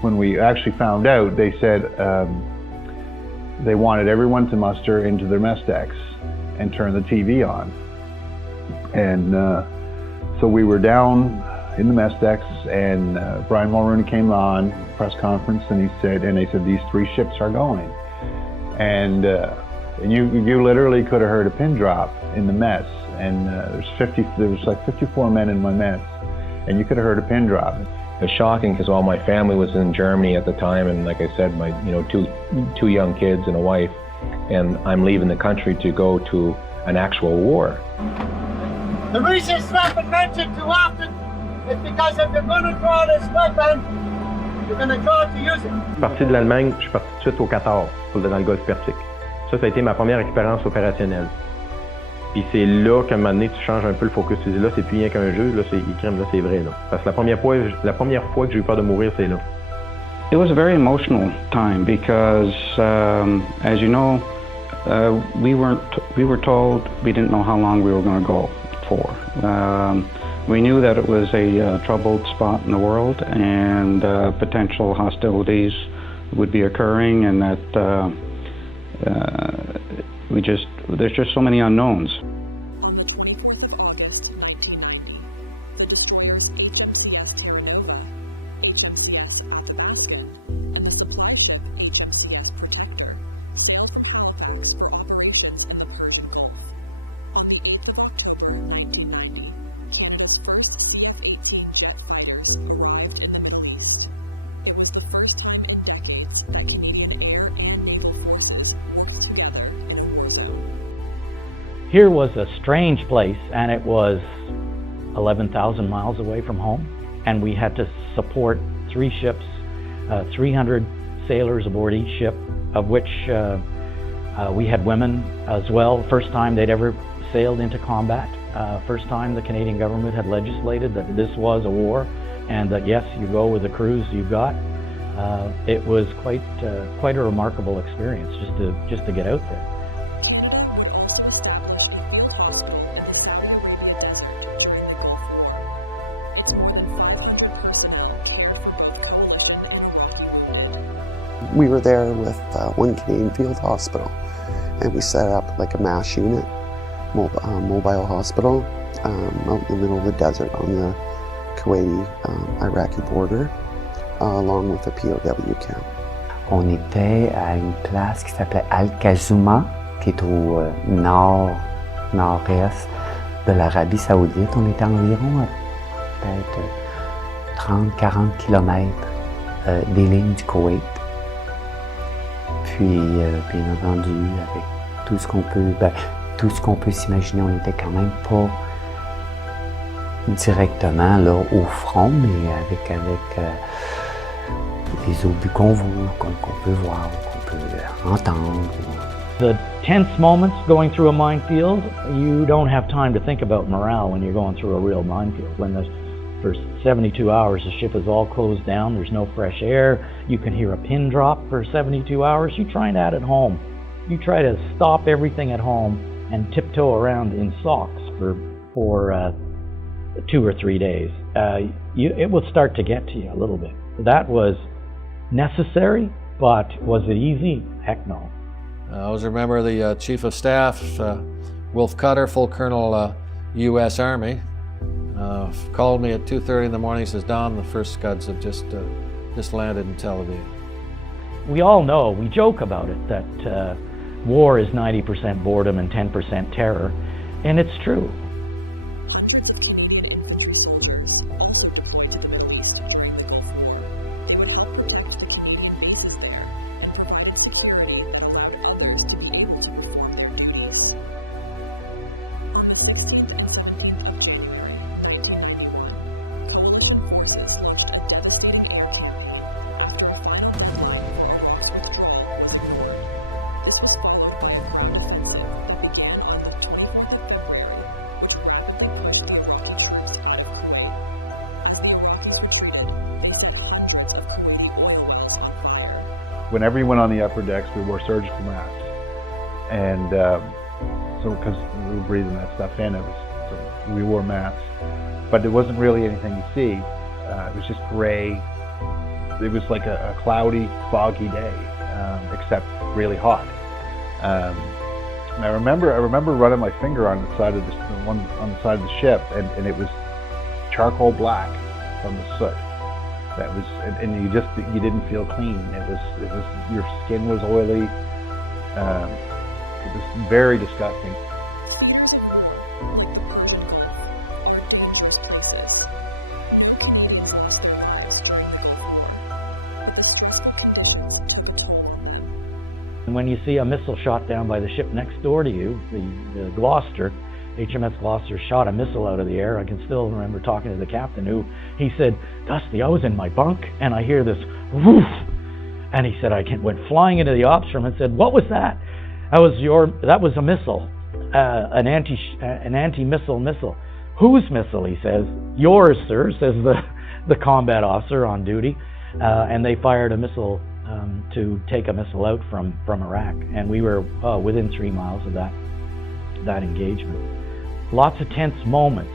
when we actually found out, they said they wanted everyone to muster into their mess decks and turn the TV on. And so we were down in the mess decks, and Brian Mulroney came on press conference, and they said these 3 ships are going, and you literally could have heard a pin drop in the mess, and there was like 54 men in my mess, and you could have heard a pin drop. It was shocking because all my family was in Germany at the time, and like I said, my two young kids and a wife, and I'm leaving the country to go to an actual war. The reason it's not been mentioned too often is because if you're going to draw this weapon, you're going to draw it to use it. Je suis parti de l'Allemagne, je suis parti tout de suite au Qatar, dans le Golfe Persique. Ça a été ma première expérience opérationnelle. Puis c'est là qu'à un moment donné, tu changes un peu le focus. Tu dis là, c'est plus rien qu'un jeu, là, c'est vrai. Là. Parce que la première fois que j'ai eu peur de mourir, c'est là. It was a very emotional time because, as you know, we were told we didn't know how long we were going to go for. We knew that it was a troubled spot in the world, and potential hostilities would be occurring, and that there's just so many unknowns. Here was a strange place, and it was 11,000 miles away from home, and we had to support 3 ships, 300 sailors aboard each ship, of which we had women as well. First time they'd ever sailed into combat. First time the Canadian government had legislated that this was a war, and that yes, you go with the crews you've got. It was quite a remarkable experience just to get out there. We were there with one Canadian field hospital, and we set up like a MASH unit, mobile hospital, out in the middle of the desert on the Kuwaiti-Iraqi border, along with a POW camp. On était à une place qui s'appelait Al-Kazuma, qui est au nord-est de l'Arabie Saoudite. On était environ peut-être 30-40 kilomètres des lignes du Koweït. Puis, bien entendu, avec tout ce qu'on peut s'imaginer, on n'était quand même pas directement là au front, mais avec des obus qu'on voit, qu'on peut voir, qu'on peut entendre. The tense moments going through a minefield, you don't have time to think about morale when you're going through a real minefield. For 72 hours, the ship is all closed down, there's no fresh air, you can hear a pin drop for 72 hours. You try that at home. You try to stop everything at home and tiptoe around in socks for 2 or 3 days. It will start to get to you a little bit. That was necessary, but was it easy? Heck no. I always remember the Chief of Staff, Wolf Cutter, Full Colonel, U.S. Army, called me at 2:30 in the morning. He says, "Don, the first Scuds have just landed in Tel Aviv." We all know, we joke about it, that war is 90% boredom and 10% terror, and it's true. Whenever you went on the upper decks, we wore surgical masks, and so because we were breathing that stuff in, so we wore masks. But there wasn't really anything to see. It was just gray was like a cloudy, foggy day, except really hot. And I remember running my finger on the side of the ship, and it was charcoal black from the soot. That was, and you didn't feel clean. It was your skin was oily. It was very disgusting. And when you see a missile shot down by the ship next door to you, the Gloucester, HMS Gloucester shot a missile out of the air. I can still remember talking to the captain he said, "Dusty, I was in my bunk and I hear this woof." And he said, I went flying into the ops room and said, "What was that?" That was a missile, an anti-missile missile. "Whose missile?" he says. "Yours, sir," says the combat officer on duty. And they fired a missile to take a missile out from Iraq. And we were within 3 miles of that engagement. Lots of tense moments